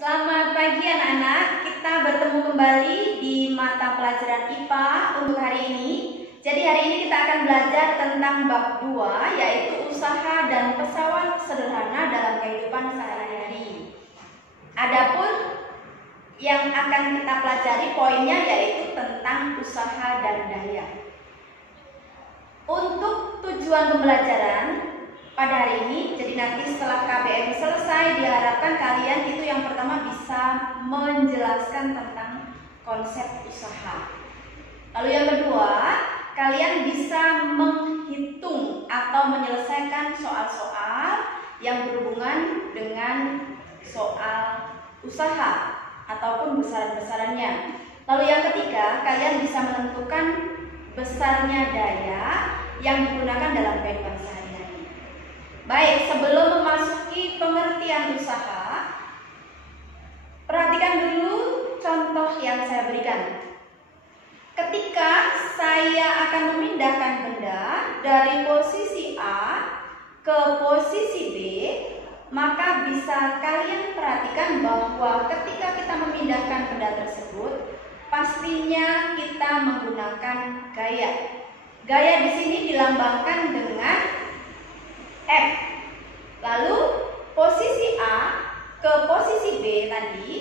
Selamat pagi anak-anak, kita bertemu kembali di mata pelajaran IPA untuk hari ini. Jadi hari ini kita akan belajar tentang bab 2, yaitu usaha dan pesawat sederhana dalam kehidupan sehari-hari. Adapun yang akan kita pelajari poinnya yaitu tentang usaha dan daya. Untuk tujuan pembelajaran pada hari ini, jadi nanti setelah KBM selesai diharapkan kalian itu yang pertama bisa menjelaskan tentang konsep usaha. Lalu yang kedua, kalian bisa menghitung atau menyelesaikan soal-soal yang berhubungan dengan soal usaha ataupun besaran-besarannya. Lalu yang ketiga, kalian bisa menentukan besarnya daya yang digunakan dalam kehidupan sehari-hari. Baik, sebelum memasuki pengertian usaha, perhatikan dulu contoh yang saya berikan. Ketika saya akan memindahkan benda dari posisi A ke posisi B, maka bisa kalian perhatikan bahwa ketika kita memindahkan benda tersebut, pastinya kita menggunakan gaya. Gaya di sini dilambangkan dengan F. Lalu posisi A ke posisi B tadi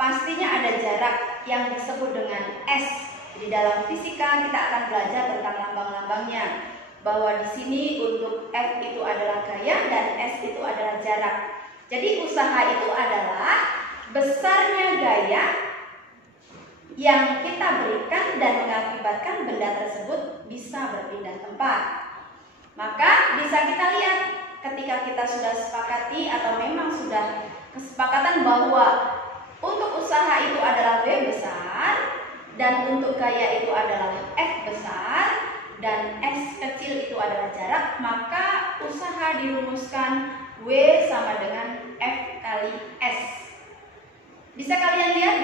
pastinya ada jarak yang disebut dengan S. Di dalam fisika kita akan belajar tentang lambang-lambangnya, bahwa di sini untuk F itu adalah gaya dan S itu adalah jarak. Jadi usaha itu adalah besarnya gaya yang kita berikan dan mengakibatkan benda tersebut bisa berpindah tempat. Maka bisa kita lihat ketika kita sudah sepakati atau memang sudah kesepakatan bahwa untuk usaha itu adalah W besar dan untuk gaya itu adalah F besar dan S kecil itu adalah jarak, maka usaha dirumuskan W sama dengan F kali S. Bisa kalian lihat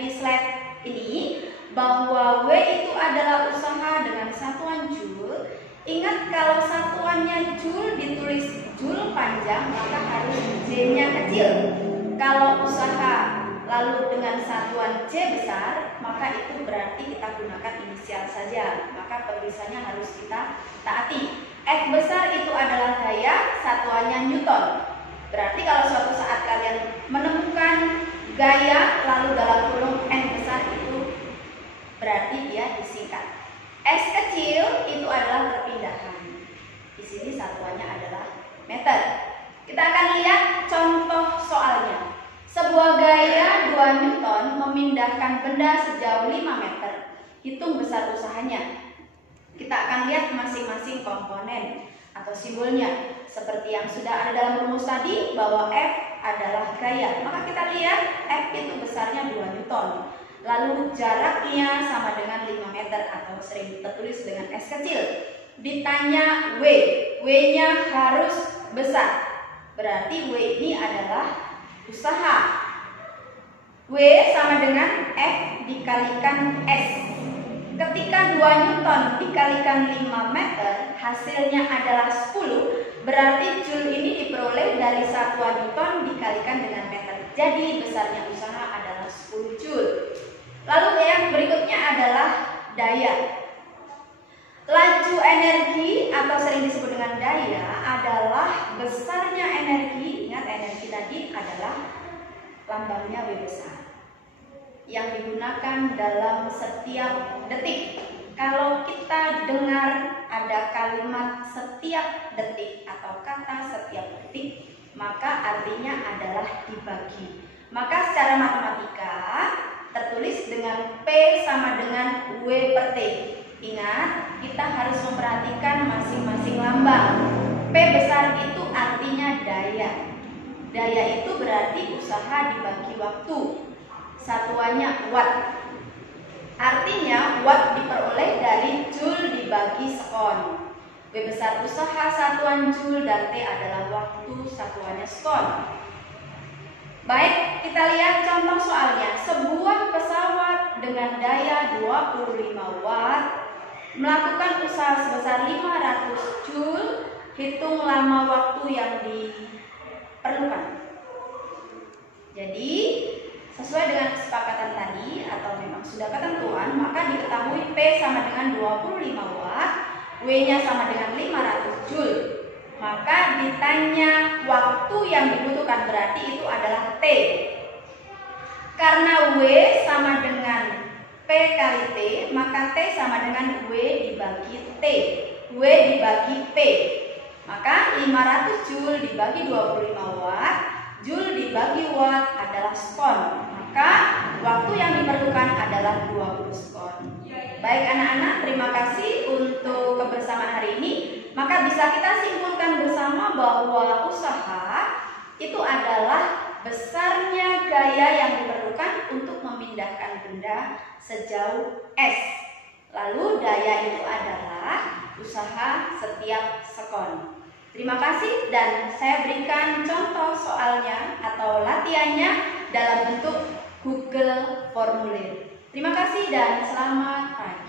di slide ini bahwa W itu adalah usaha dengan satuan joule. Ingat, kalau satuannya joule ditulis joule panjang, maka harus J-nya kecil. Kalau usaha lalu dengan satuan J besar, maka itu berarti kita gunakan inisial saja. Maka penulisannya harus kita taati. F besar itu adalah gaya, satuannya Newton. Berarti kalau suatu saat kalian menemukan gaya lalu dalam kurung N besar, itu berarti dia disingkat. S kecil itu adalah perpindahan. Di sini satuannya adalah meter. Kita akan lihat contoh soalnya. Sebuah gaya 2 Newton memindahkan benda sejauh 5 meter. Hitung besar usahanya. Kita akan lihat masing-masing komponen atau simbolnya. Seperti yang sudah ada dalam rumus tadi, bahwa F adalah gaya. Maka kita lihat F itu besarnya 2 Newton. Lalu jaraknya sama dengan 5 meter atau sering tertulis dengan S kecil. Ditanya W, W-nya harus besar. Berarti W ini adalah usaha. W sama dengan F dikalikan S. Ketika 2 Newton dikalikan 5 meter, hasilnya adalah 10. Berarti joule ini diperoleh dari satuan Newton dikalikan dengan meter. Jadi besarnya usaha adalah 10 joule. Lalu yang berikutnya adalah daya. Laju energi atau sering disebut dengan daya adalah besarnya energi. Ingat, energi tadi adalah lambangnya W besar yang digunakan dalam setiap detik. Kalau kita dengar ada kalimat setiap detik atau kata setiap detik, maka artinya adalah dibagi. Maka secara matematika tertulis dengan P sama dengan W per T. Ingat, kita harus memperhatikan masing-masing lambang. P besar itu artinya daya. Daya itu berarti usaha dibagi waktu. Satuannya watt. Artinya watt diperoleh dari joule dibagi sekon. W besar usaha satuan joule dan T adalah waktu satuannya sekon. Baik, kita lihat contoh soalnya. Sebuah pesawat dengan daya 25 watt melakukan usaha sebesar 500 joule. Hitung lama waktu yang diperlukan. Jadi sesudah ketentuan, maka diketahui P sama dengan 25 watt, W-nya sama dengan 500 Joule. Maka ditanya waktu yang dibutuhkan, berarti itu adalah T. Karena W sama dengan P kali T, maka T sama dengan W dibagi T. W dibagi P. Maka 500 Joule dibagi 25 watt, Joule dibagi watt adalah skon. Maka waktu yang diperlukan adalah 20 skon. Baik anak-anak, terima kasih untuk kebersamaan hari ini. Maka bisa kita simpulkan bersama bahwa usaha itu adalah besarnya gaya yang diperlukan untuk memindahkan benda sejauh S. Lalu daya itu adalah usaha setiap sekon. Terima kasih, dan saya berikan contoh soalnya atau latihannya dalam bentuk Google Formulir. Terima kasih dan selamat pagi.